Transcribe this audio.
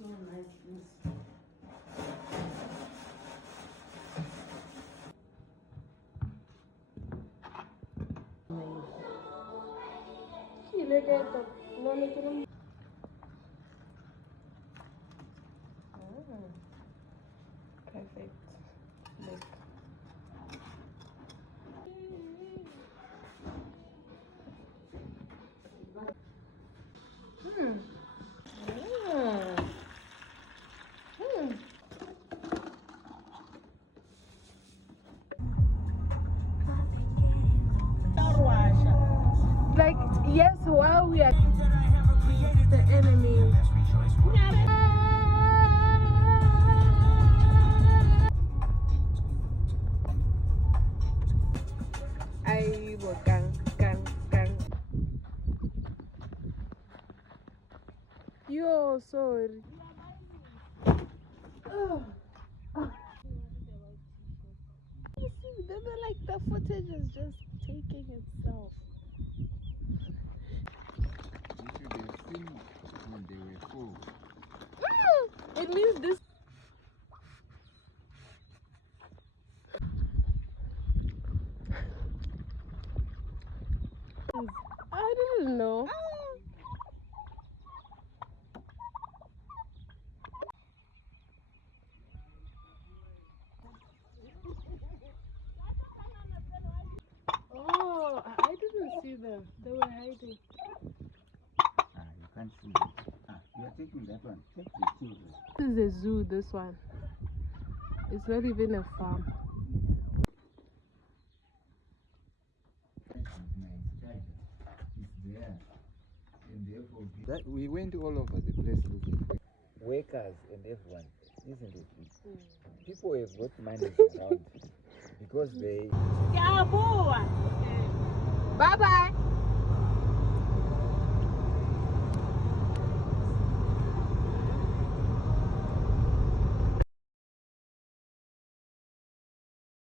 So nice. Perfect. Look. Hmm. Like, yes, while we are the enemy. I will gang. Yo, sorry. Like the footage is just taking itself. You should have seen when they were full. It means this. I didn't know. Oh, I didn't see them. They were hiding. You can't see them. You are taking that one. Take the children. This is a zoo, this one. It's not even a farm. It's there. And therefore, that we went all over the place looking for workers and everyone, isn't it? People have got money around because they.